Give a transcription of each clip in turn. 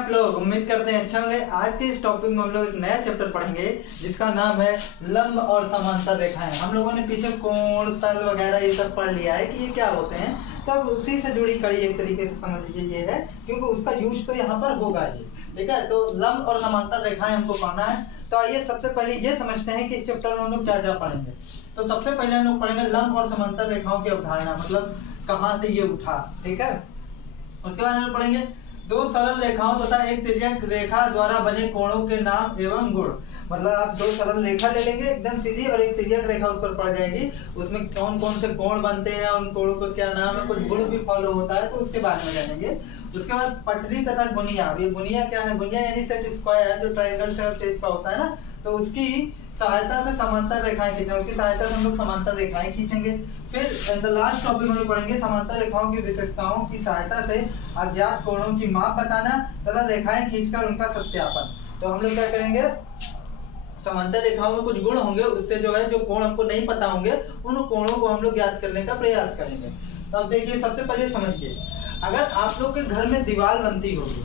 आप लोग? उम्मीद करते हैं अच्छे होंगे। आज के इस टॉपिक में हम लोग एक नया चैप्टर पढ़ेंगे जिसका नाम है लंब और समांतर रेखाएं। हम लोगों ने पीछे कोण, तल वगैरह ये सब पढ़ लिया है कि ये क्या होते हैं, तो अब उसी से जुड़ी कड़ी एक तरीके से समझ लीजिए ये है, क्योंकि उसका यूज तो यहाँ पर होगा ही। ठीक है, तो लंब और समांतर रेखाएं हमको पढ़ना है। तो आइए सबसे पहले ये समझते हैं कि इस चैप्टर में हम लोग क्या क्या पढ़ेंगे। तो सबसे पहले हम लोग पढ़ेंगे लंब और समांतर रेखाओं की अवधारणा, मतलब कहाँ से ये उठा। ठीक है, उसके बाद हम लोग पढ़ेंगे दो सरल रेखाओं तथा एक तिर्यक रेखा द्वारा बने कोणों के नाम एवं गुण। मतलब आप दो सरल रेखा ले लेंगे एकदम सीधी और एक तिर्यक रेखा उस पर पड़ जाएगी, उसमें कौन कौन से कोण बनते हैं, उन कोणों का क्या नाम है, कुछ गुण भी फॉलो होता है, तो उसके बारे में जानेंगे। उसके बाद पटरी तथा गुनिया। ये गुनिया क्या है? गुनिया यानी सेट स्क्वायर जो ट्रायंगल शेप का होता है ना, तो उसकी सहायता से समांतर रेखाएं खींचना, उसकी सहायता से हम लोग समांतर रेखाएं खींचेंगे। फिर द लास्ट टॉपिक हम लोग पढ़ेंगे समांतर रेखाओं की विशेषताओं की सहायता से अज्ञात कोणों की माप बताना तथा रेखाएं खींचकर उनका सत्यापन। तो हम लोग क्या करेंगे, समांतर रेखाओं में कुछ गुण होंगे, उससे जो है जो कोण हमको नहीं पता होंगे उन कोणों को हम लोग ज्ञात करने का प्रयास करेंगे। तो अब देखिए, सबसे पहले समझिए, अगर आप लोग के घर में दीवार बनती होगी,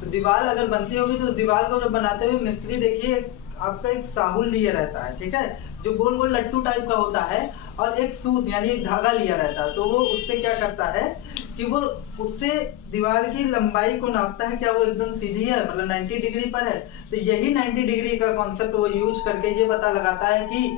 तो दीवार अगर बनती होगी तो उस दीवार को जब बनाते हुए मिस्त्री देखिए आपका एक साहुल लिए रहता है, ठीक है, जो गोल गोल लट्टू टाइप का होता है, और एक सूत यानी एक धागा लिया रहता है। तो वो उससे क्या करता है कि वो उससे दीवार की लंबाई को नापता है, क्या वो एकदम सीधी है, मतलब 90 डिग्री पर है। तो यही 90 डिग्री का कॉन्सेप्ट वो यूज करके ये पता लगाता है कि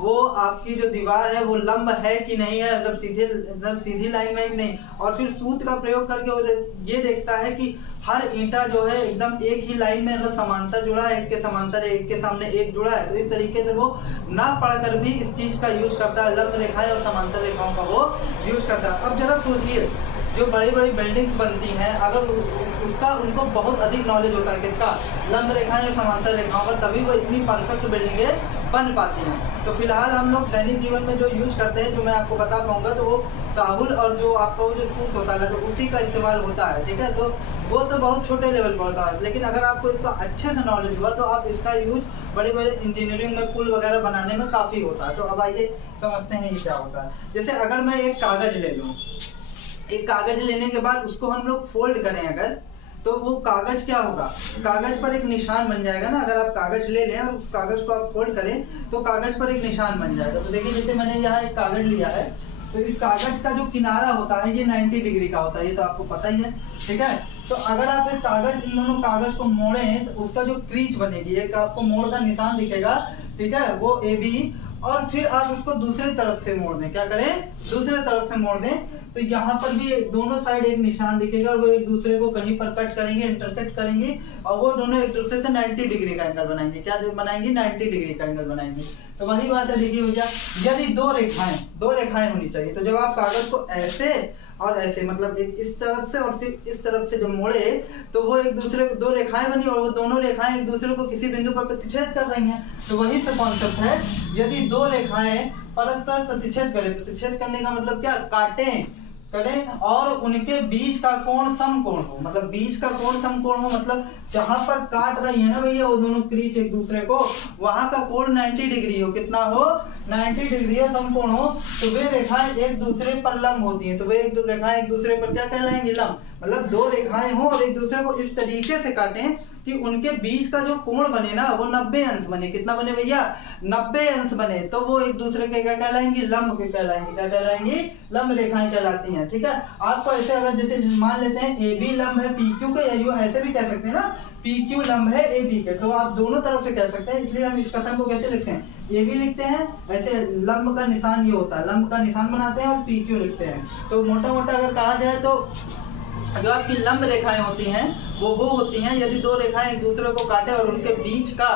वो आपकी जो दीवार है वो लंब है कि नहीं है, मतलब सीधी लाइन में है कि नहीं। और फिर सूत का प्रयोग करके वो ये देखता है कि हर ईंटा जो है एकदम एक ही लाइन में, मतलब समांतर जुड़ा है, एक के समांतर एक के सामने एक जुड़ा है। तो इस तरीके से वो ना पढ़कर भी इस चीज का यूज करता है, लंब रेखाएं और समांतर रेखाओं का वो यूज करता है। अब जरा सोचिए, जो बड़ी बड़ी बिल्डिंग्स बनती हैं, अगर उसका उनको बहुत अधिक नॉलेज होता है किसका, लंब रेखाएं और समांतर रेखाओं का, तभी वो इतनी परफेक्ट बिल्डिंगें बन पाती हैं। तो फिलहाल हम लोग दैनिक जीवन में जो यूज करते हैं, जो मैं आपको बता पाऊंगा, तो वो साहुल और जो आपका वो जो सूत होता है, तो उसी का इस्तेमाल होता है। ठीक है, तो वो तो बहुत छोटे लेवल पर होता है, लेकिन अगर आपको इसका अच्छे से नॉलेज हुआ तो आप इसका यूज बड़े बड़े इंजीनियरिंग में पुल वगैरह बनाने में काफ़ी होता है। तो अब आइए समझते हैं ये क्या होता है। जैसे अगर मैं एक कागज़ ले लूँ, एक कागज़ लेने के बाद उसको हम लोग फोल्ड करें अगर, तो वो कागज़ क्या होगा, कागज़ पर एक निशान बन जाएगा ना। अगर आप कागज़ ले लें और उस कागज़ को आप फोल्ड करें तो कागज़ पर एक निशान बन जाएगा। तो देखिए, जैसे मैंने यहाँ एक कागज़ लिया है, तो इस कागज़ का जो किनारा होता है ये 90 डिग्री का होता है, ये तो आपको पता ही है। ठीक है, तो अगर आप एक कागज़, इन दोनों कागज़ को मोड़ें तो उसका जो क्रीच बनेगी, एक आपको मोड़ का निशान दिखेगा, ठीक है, वो AB, और फिर आप उसको दूसरी तरफ से मोड़ दें। क्या करें, दूसरे तरफ से मोड़ दें, तो यहाँ पर भी दोनों साइड एक निशान दिखेगा, और वो एक दूसरे को कहीं पर कट करेंगे, इंटरसेक्ट करेंगे, और वो दोनों एक दूसरे से 90 डिग्री का एंगल बनाएंगे। क्या बनाएंगे, 90 डिग्री का एंगल बनाएंगे। तो वही बात है, देखिए भैया, यदि दो रेखाएं होनी चाहिए, तो जब आप कागज को ऐसे और ऐसे, मतलब एक इस तरफ से और फिर इस तरफ से जब मोड़े, तो वो एक दूसरे को, दो रेखाएं बनी, और वो दोनों रेखाएं एक दूसरे को किसी बिंदु पर प्रतिच्छेद कर रही हैं। तो वही तो कॉन्सेप्ट है, यदि दो रेखाएं परस्पर प्रतिच्छेद करें, प्रतिच्छेद करने का मतलब क्या, काटें करें, और उनके बीच का कोण समकोण हो, मतलब बीच का कोण समकोण हो, मतलब जहां पर काट रही है ना भैया वो दोनों क्रीच एक दूसरे को, वहां का कोण 90 डिग्री हो, कितना हो, 90 डिग्री हो, समकोण हो, तो वे रेखाएं एक दूसरे पर लंब होती हैं। तो वे एक रेखाएं एक दूसरे पर क्या कहलाएंगी, लंब। मतलब दो रेखाएं हो और एक दूसरे को इस तरीके से काटें कि उनके बीच का जो कोण बने ना वो 90 अंश बने। कितना बने भैया, 90 अंश बने, तो वो एक दूसरे के क्या कहलाएंगी, लंब के कहलाएंगी। क्या कहलाएंगी, लंब रेखाएं कहलाती हैं। ठीक है, आपको ऐसे अगर जैसे मान लेते हैं AB लंब है PQ के, या यूं ऐसे भी कह सकते हैं ना, PQ लंब है AB के, तो आप दोनों तरफ से कह सकते हैं। इसलिए हम इस कथन को कैसे लिखते हैं, AB लिखते हैं, ऐसे लंब का निशान ये होता है, लंब का निशान बनाते हैं और PQ लिखते हैं। तो मोटा मोटा अगर कहा जाए तो जो आपकी लंब रेखाएं होती हैं वो होती हैं यदि दो रेखाएं एक दूसरे को काटे और उनके बीच का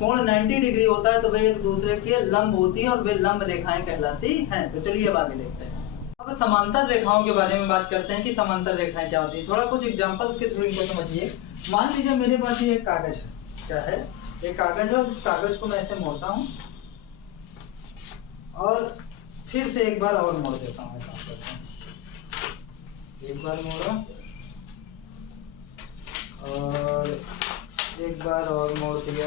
कोण 90 डिग्री होता है, तो वे एक दूसरे के लंब होती हैं और वे लंब रेखाएं कहलाती हैं। तो चलिए अब आगे देखते हैं। अब समांतर रेखाओं के बारे में बात करते हैं कि समांतर रेखाएं क्या होती हैं। थोड़ा कुछ एग्जांपल्स के थ्रू इनको समझिए। मान लीजिए मेरे पास ये एक कागज है, क्या है, एक कागज है, इस कागज को मैं ऐसे मोड़ता हूँ और फिर से एक बार और मोड़ देता हूँ। एक बार मोड़ा और एक बार और मोड़ दिया,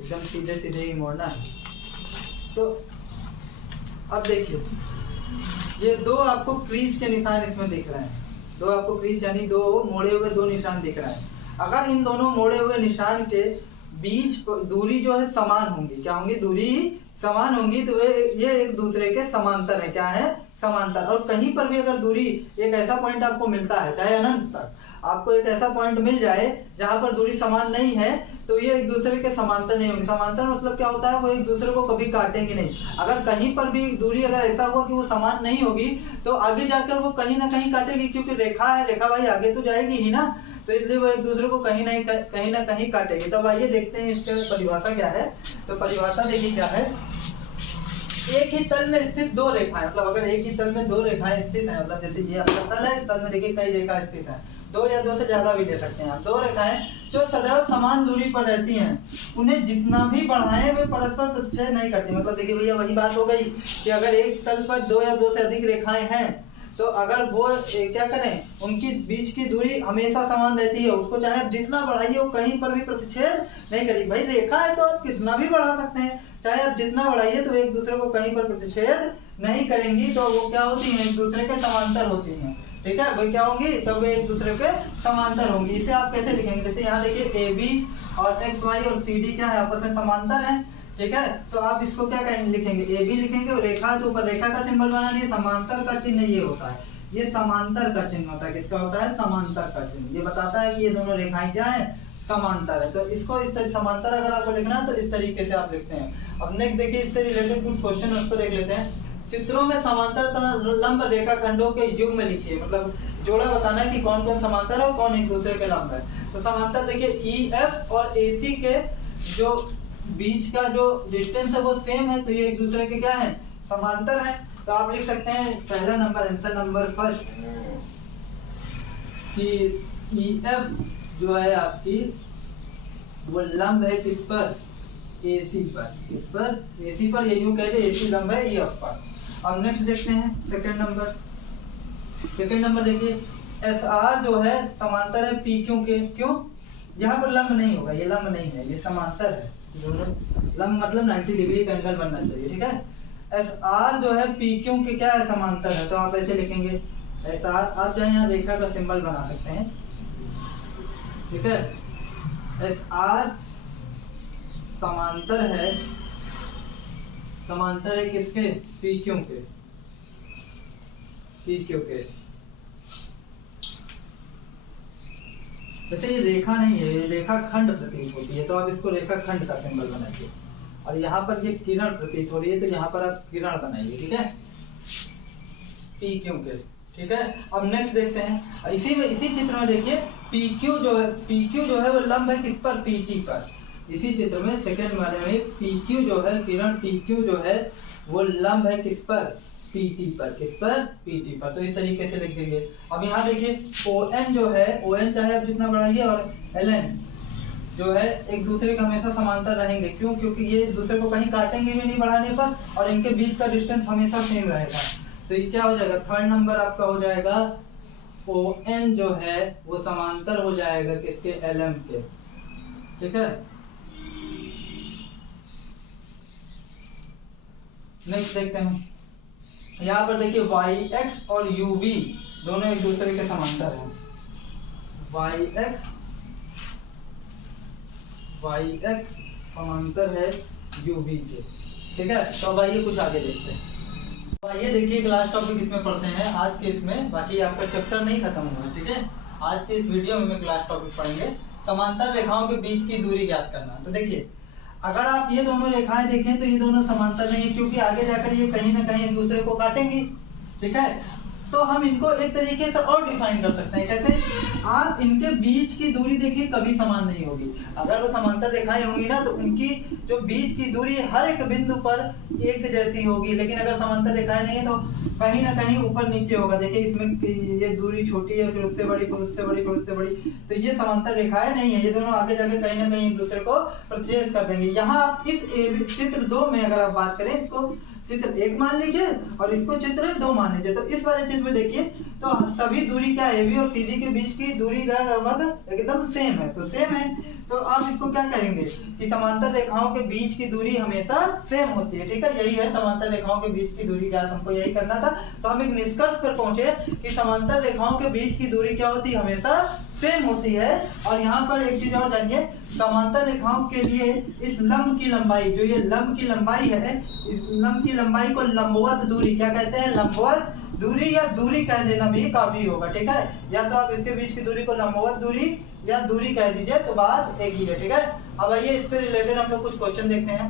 एकदम सीधे सीधे ही मोड़ना है। तो अब देखिए, ये दो आपको क्रीज के निशान इसमें दिख रहे हैं, दो आपको क्रीज यानी दो मोड़े हुए दो निशान दिख रहा है। अगर इन दोनों मोड़े हुए निशान के बीच दूरी जो है समान होंगी, क्या होंगी, दूरी समान होंगी, तो ये एक दूसरे के समांतर है। क्या है, समांतर। और कहीं पर भी अगर दूरी, एक ऐसा पॉइंट आपको मिलता है, चाहे अनंत तक आपको एक ऐसा पॉइंट मिल जाए जहां पर दूरी समान नहीं है, तो ये एक दूसरे के समांतर नहीं होंगे। समांतर मतलब क्या होता है, वो एक दूसरे को कभी काटेंगे नहीं। अगर कहीं पर भी दूरी अगर ऐसा हुआ कि वो समान नहीं होगी, तो आगे जाकर वो कहीं ना कहीं काटेगी, क्योंकि रेखा है, रेखा भाई आगे तो जाएगी ही ना, तो इसलिए वो एक दूसरे को कहीं ना कहीं काटेगी। तो आइए देखते हैं इसका परिभाषा क्या है। तो परिभाषा देखिए क्या है, एक ही तल में स्थित दो रेखाएं, मतलब अगर एक ही तल में दो रेखाएं स्थित हैं, मतलब जैसे ये आपका तल है, इस तल में देखिए कई रेखा स्थित हैं, दो या दो से ज्यादा भी ले सकते हैं आप। दो रेखाएं जो सदैव समान दूरी पर रहती हैं, उन्हें जितना भी बढ़ाएं वे परस्पर प्रतिच्छेद नहीं करती। मतलब देखिए भैया वही बात हो गई कि अगर एक तल पर दो या दो से अधिक रेखाएं हैं, तो अगर वो क्या करें, उनकी बीच की दूरी हमेशा समान रहती है, उसको चाहे आप जितना बढ़ाइए वो कहीं पर भी प्रतिच्छेद नहीं करेगी। भाई रेखा है तो आप कितना भी बढ़ा सकते हैं, चाहे आप जितना बढ़ाइए तो एक दूसरे को कहीं पर प्रतिच्छेद नहीं करेंगी। तो वो क्या होती हैं, एक दूसरे के समांतर होती हैं। ठीक है, वो क्या होंगी, तब वे एक दूसरे के समांतर होंगी। इसे आप कैसे लिखेंगे, जैसे यहाँ देखिए AB और XY और CD क्या है, आपस में समांतर है। ठीक है, तो आप इसको क्या कहेंगे, लिखेंगे AB लिखेंगे, और रेखा तो ऊपर रेखा का सिंबल बना लिए, समांतर का चिन्ह ये होता है, ये समांतर का चिन्ह होता है। किसका होता है, समांतर का चिन्ह। ये बताता है कि ये दोनों रेखाएं क्या है, समांतर है। तो इसको इस तरह समांतर अगर आपको लिखना है तो इस तरीके से आप लिखते हैं। अब नेक्स्ट देखिए, इससे रिलेटेड कुछ क्वेश्चन उसको देख लेते हैं। चित्रों में समांतर तथा लंब रेखा खंडों के युग में लिखिए, मतलब जोड़ा बताना है कि कौन कौन समांतर है और कौन एक दूसरे के लंब है। तो समांतर देखिए EF और AC के जो बीच का जो डिस्टेंस है वो सेम है, तो ये एक दूसरे के क्या है, समांतर है। तो आप लिख सकते हैं पहला नंबर, आंसर नंबर फर्स्ट, कि EF जो है आपकी वो लंब है किस पर, AC पर। किस पर, AC पर। ये यूं कह दे AC लंब है EF पर। अब नेक्स्ट देखते हैं सेकंड नंबर। सेकंड नंबर देखिए, SR जो है समांतर है PQ के। क्यों, यहाँ पर लंब नहीं होगा, ये लंब नहीं है, ये समांतर है। दोनों लंब मतलब 90 डिग्री का एंगल बनना चाहिए। ठीक है, SR जो है PQ के क्या है, समांतर है। तो आप ऐसे लिखेंगे SR, आप चाहे यहाँ रेखा का सिंबल बना सकते हैं। ठीक है, SR समांतर है, समांतर है किसके, PQ के, PQ के। वैसे ये रेखा नहीं है, ये रेखा खंड प्रतीत होती है, तो आप इसको रेखा खंड का सिंबल बनाइए। और यहाँ पर ये किरण प्रतीत हो रही है, तो यहाँ पर आप किरण बनाइए। ठीक है, PQ के। ठीक है, अब नेक्स्ट देखते हैं, इसी चित्र में देखिए PQ जो है वो लंब है किस पर, PT पर। इसी चित्र में सेकंड वाले में PQ जो है, किरण PQ जो है वो लंब है किस पर, PT पर। किस पर, PT पर। तो इस तरीके से लिख देंगे। अब यहाँ देखिए ON जो है, ON चाहे आप जितना बढ़ाइए, और LN जो है एक दूसरे के हमेशा समांतर रहेंगे। क्यों, क्योंकि ये एक दूसरे को कहीं काटेंगे भी नहीं बढ़ाने पर, और इनके बीच का डिस्टेंस हमेशा सेम रहेगा। तो ये क्या हो जाएगा, थर्ड नंबर आपका हो जाएगा ON जो है वो समांतर हो जाएगा किसके, LM के। ठीक है, नेक्स्ट देखते हैं। यहाँ पर देखिए YX और UV दोनों एक दूसरे के समांतर हैं। YX समांतर है UV के। ठीक है, तो अब आइए कुछ आगे देखते हैं। तो आइए देखिए क्लास टॉपिक इसमें पढ़ते हैं आज के इसमें, बाकी आपका चैप्टर नहीं खत्म हुआ। ठीक है, आज के इस वीडियो में क्लास टॉपिक पढ़ेंगे समांतर रेखाओं के बीच की दूरी ज्ञात करना। तो देखिए अगर आप ये दोनों रेखाएं देखें तो ये दोनों समांतर नहीं है, क्योंकि आगे जाकर ये कहीं ना कहीं एक दूसरे को काटेंगी। ठीक है, तो हम इनको एक तरीके से और डिफाइन कर सकते हैं। कैसे, आप इनके बीच की दूरी देखिए कभी समान नहीं होगी। अगर वो समांतर रेखाएं होंगी ना, तो उनकी जो बीच की दूरी हर एक बिंदु पर एक जैसी होगी। लेकिन अगर समांतर रेखाएं नहीं है तो कहीं ना कहीं ऊपर नीचे होगा। देखिए इसमें ये दूरी छोटी है, फिर उससे बड़ी, फिर उससे बड़ी, फिर उससे बड़ी, तो ये समांतर रेखाएं नहीं है। ये दोनों आगे जाके कहीं ना कहीं एक दूसरे को प्रतिच्छेद कर देंगे। यहाँ आप इस चित्र 2 में अगर आप बात करें, इसको चित्र 1 मान लीजिए और इसको चित्र 2 मान लीजिए। तो इस वाले चित्र में देखिए, तो सभी दूरी क्या AB और CD के बीच की दूरी का लगभग एकदम सेम है, तो सेम है तो आप इसको क्या करेंगे कि समांतर रेखाओं के बीच की दूरी हमेशा सेम होती है। ठीक है, यही है समांतर रेखाओं के बीच की दूरी, क्या हमको यही करना था। तो हम एक निष्कर्ष पर पहुंचे कि समांतर रेखाओं के बीच की दूरी क्या होती है, हमेशा सेम होती है। और यहाँ पर एक चीज और जानिए, समांतर रेखाओं के लिए इस लंब की लंबाई, जो ये लंब की लंबाई है, इस लंब की लंबाई को लंबवत दूरी क्या कहते हैं, लंबवत दूरी या दूरी कह देना भी काफी होगा। ठीक है, या तो आप इसके बीच की दूरी को लंबवत दूरी या दूरी कह दीजिए, तो बात एक ही है। ठीक है, अब आइए इस पे रिलेटेड हम लोग कुछ क्वेश्चन देखते हैं।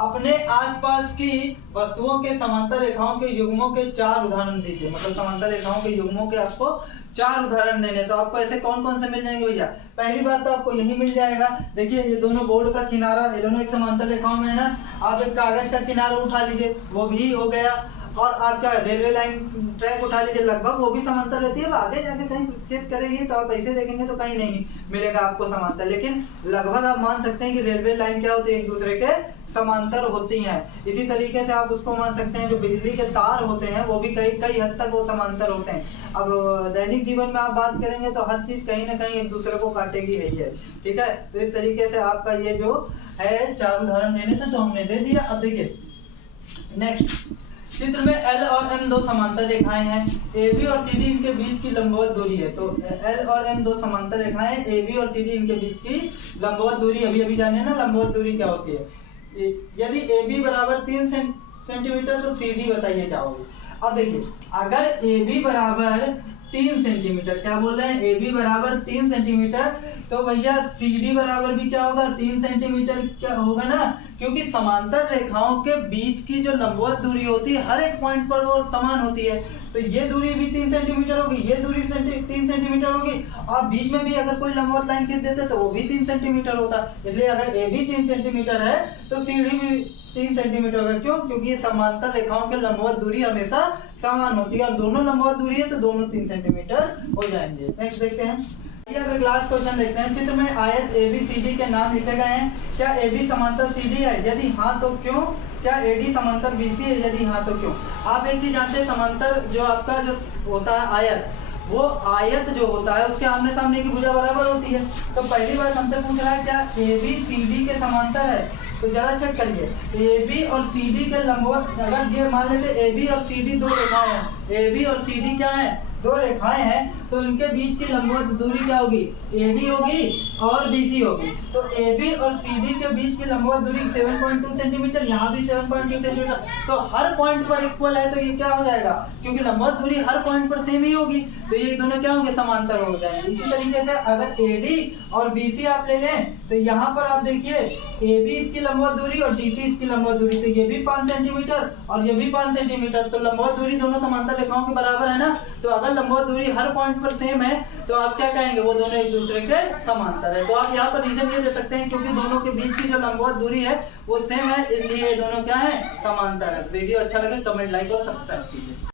अपने आसपास की वस्तुओं के समांतर रेखाओं के युग्मों के 4 उदाहरण दीजिए। मतलब समांतर रेखाओं के युग्मों के आपको 4 उदाहरण देने, तो आपको ऐसे कौन कौन से मिल जाएंगे भैया। पहली बात तो आपको यही मिल जाएगा, देखिए ये दोनों बोर्ड का किनारा, ये दोनों एक समांतर रेखाओं में है ना। आप एक कागज का किनारा उठा लीजिए, वो भी हो गया। और आप क्या रेलवे लाइन ट्रैक उठा लीजिए, लगभग वो भी समांतर रहती है। अब आगे जाके कहीं चेक करेंगे तो आप ऐसे देखेंगे तो कहीं नहीं मिलेगा आपको समांतर, लेकिन लगभग आप मान सकते हैं कि रेलवे लाइन क्या होती है, एक दूसरे के समांतर होती हैं। इसी तरीके से आप उसको मान सकते हैं जो बिजली के तार होते हैं वो भी कई हद तक वो समांतर होते हैं। अब दैनिक जीवन में आप बात करेंगे तो हर चीज कहीं ना कहीं एक दूसरे को काटेगी है। ठीक है, तो इस तरीके से आपका ये जो है 4 उदाहरण देने थे तो हमने दे दिया। अब देखिए नेक्स्ट चित्र में L और M दो समांतर रेखाएं हैं, AB और CD इनके बीच की लंबवत दूरी है। तो L और M दो समांतर रेखाएं, AB और CD इनके बीच की लंबवत दूरी अभी जाने ना लंबवत दूरी क्या होती है। यदि AB बराबर 3 सेंटीमीटर तो CD बताइए क्या होगी। अब देखिए अगर AB बराबर 3 सेंटीमीटर, क्या बोल रहे हैं, AB बराबर 3 सेंटीमीटर, तो भैया CD बराबर भी क्या होगा, 3 सेंटीमीटर क्या होगा ना, क्योंकि समांतर रेखाओं के बीच की जो लंबवत दूरी होती है हर एक पॉइंट पर वो समान होती है। तो ये दूरी भी 3 सेंटीमीटर होगी, ये दूरी 3 सेंटीमीटर होगी, और बीच में भी अगर कोई लंबवत लाइन खींच देते तो वो भी 3 सेंटीमीटर होता। इसलिए अगर AB 3 सेंटीमीटर है तो CD भी 3 सेंटीमीटर होगा। क्यों, क्योंकि ये समांतर रेखाओं के लंबवत दूरी हमेशा समान होती है, और दोनों लंबवत दूरी है तो दोनों 3 सेंटीमीटर हो जाएंगे। नेक्स्ट देखते हैं, अब एक लास्ट क्वेश्चन देखते हैं। चित्र में आयत ABCD के नाम लिखे गए हैं, क्या AB समांतर CD है, यदि हाँ तो क्यों, क्या AD समांतर BC है, यदि हाँ तो क्यों। आप एक चीज जानते हैं, समांतर जो आपका जो होता है आयत, वो आयत जो होता है उसके आमने सामने की भुजा बराबर होती है। तो पहली बात हमसे पूछ रहा है क्या ABCD के समांतर है, तो जरा चेक करिए AB और CD के लंबवत, अगर ये मान लेते AB और CD दो रेखाएं हैं, AB और CD क्या है, दो रेखाएं हैं, तो इनके बीच की लंबवत दूरी क्या होगी, AD होगी और BC होगी। तो AB और CD के बीच की लंबवत दूरी 7.2 सेंटीमीटर, यहाँ भी 7.2 सेंटीमीटर, तो हर पॉइंट पर इक्वल है, तो ये क्या हो जाएगा, क्योंकि लंबवत दूरी हर पॉइंट पर सेम ही होगी, तो ये दोनों क्या होंगे, समांतर हो जाएंगे। इसी तरीके से अगर AD और BC आप ले लें तो यहाँ पर आप देखिए AB इसकी लंबवत दूरी और DC इसकी लंबवत दूरी, तो ये भी 5 सेंटीमीटर और ये भी 5 सेंटीमीटर, तो लंबवत दूरी दोनों समांतर रेखाओं के बराबर है ना। तो अगर लंबवत दूरी हर पॉइंट पर सेम है तो आप क्या कहेंगे, वो दोनों एक दूसरे के समांतर है। तो आप यहाँ पर रीजन ये दे सकते हैं क्योंकि दोनों के बीच की जो लंबवत दूरी है वो सेम है, इसलिए दोनों क्या है, समांतर है। वीडियो अच्छा लगे कमेंट, लाइक और सब्सक्राइब कीजिए।